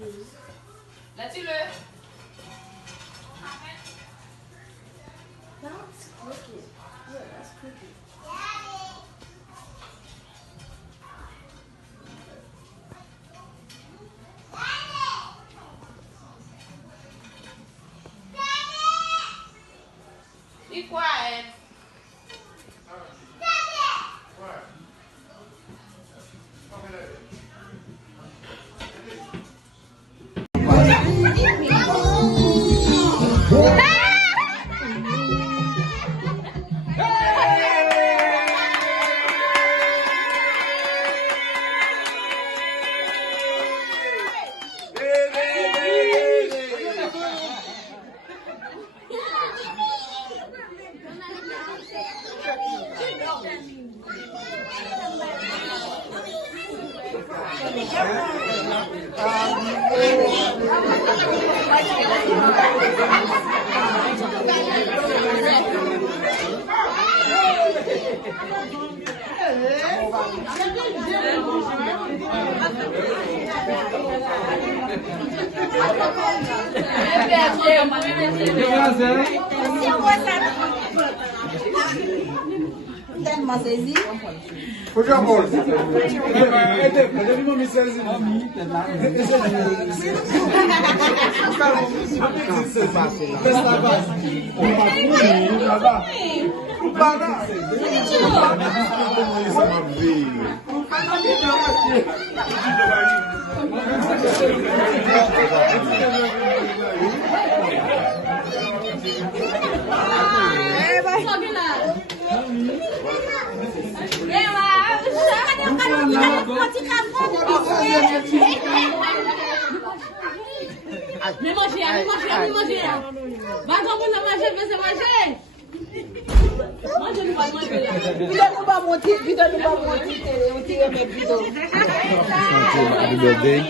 Laisse-le. That's cookie. Yeah, that's cookie. Be quiet. Tellement saisi. Faut que j'en me saisi. Mais manger. Va quand vous manger, mais c'est manger. Manger, nous pas manger. Il nous pas monter, il nous pas monter, on tire mes bidons. Happy birthday.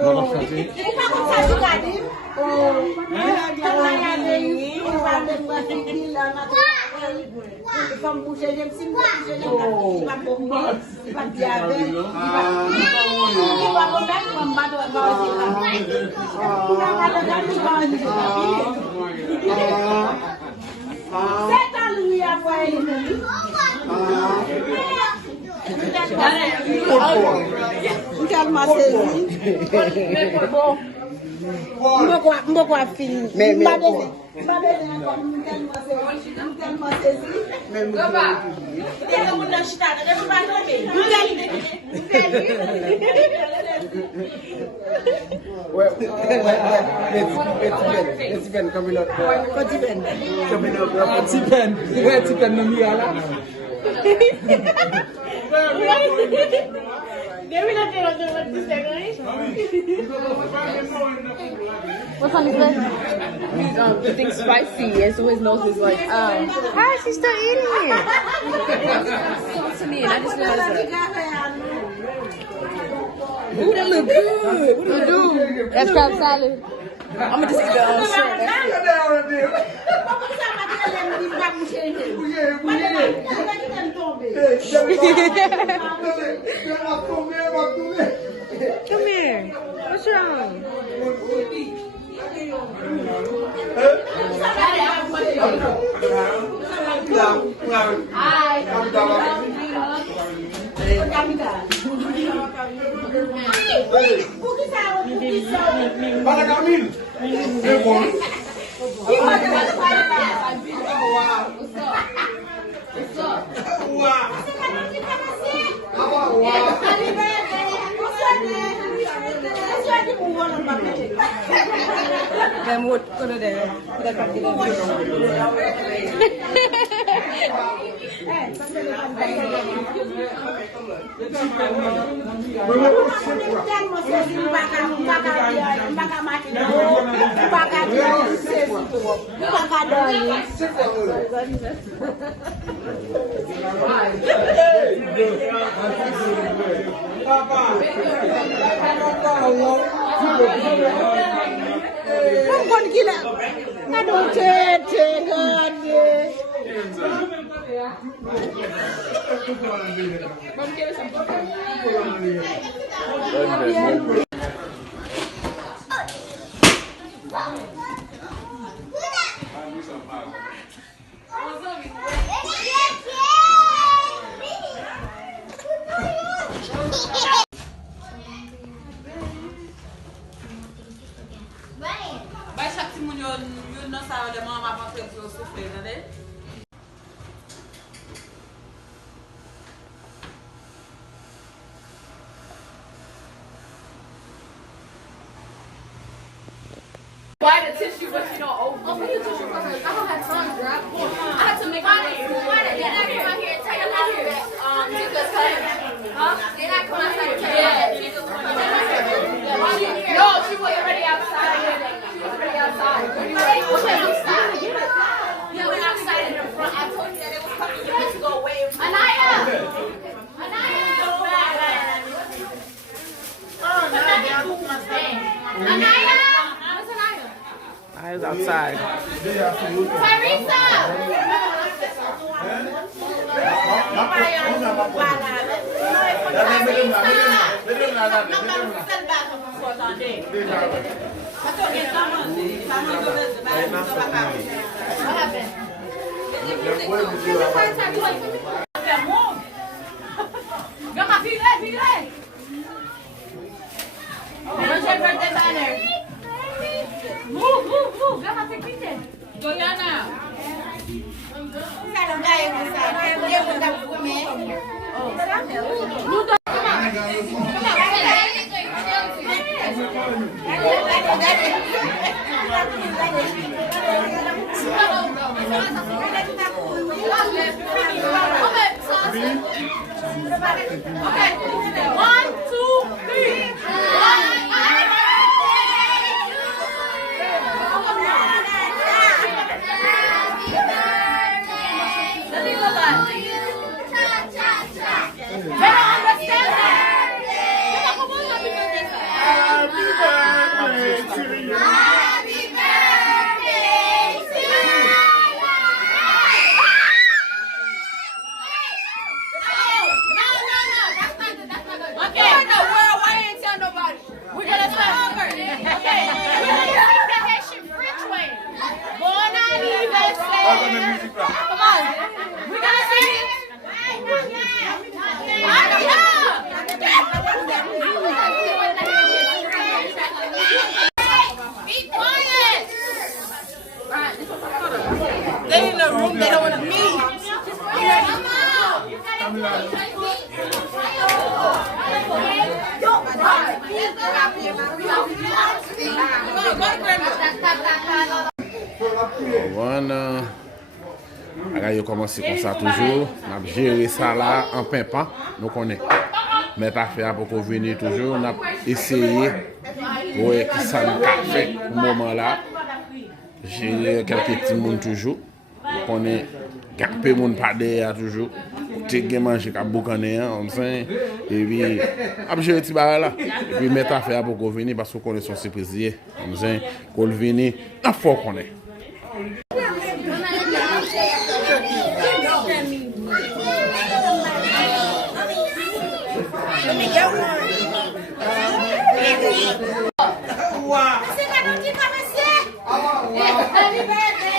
On va chanter. C'est pas comme ça, tu Gade. Comme boucher, j'aime si moi boucher, j'aime pas pour moi, pas de diabète, il va me mettre comme bateau à manger là. C'est à lui à voir calme saisi. Mboko fini. Mais What song is this? He's eating spicy, and so his nose is like, how is he still eating it? Close to me, and I just realized that. Ooh, that look good. What do you do? That's crab salad. I'm gonna just eat the shrimp. Come here. What's wrong? you know how the mama va faire pour souffler, attendez? Buy the tissue, but you don't open. Oh, the tissue for her. I don't have time, girl. I had to make my way. Did I come out here and tell you how to Tika's cutting? Huh? Did I come outside and tell you how No, she was already outside. She was already outside. Yeah, we're outside in the front. I told you that it was coming. You had to go away. Anaya! Anaya! I was outside. Teresa! Move, got my picture. Joyana. Okay, 1, 2, 3. They in the room, they don't want to meet. Voilà. Bagay yo commencé comme ça toujours. On a géré ça là en pimpant. Nous connaissons. Mais pas fait pour qu'on vienne toujours. On a essayé. Ouais, qui ça nous a fait au moment là. Gérer quelques petits monde toujours. On est gapé monde pas derrière toujours. Tu as mangé qu'à boucaner comme ça. Et puis a gérer petit bagay là. Et puis mettre affaire pour qu'on vienne parce qu'on connaît son surprise. Comme ça qu'on vienne. Il faut qu'on est. Happy birthday.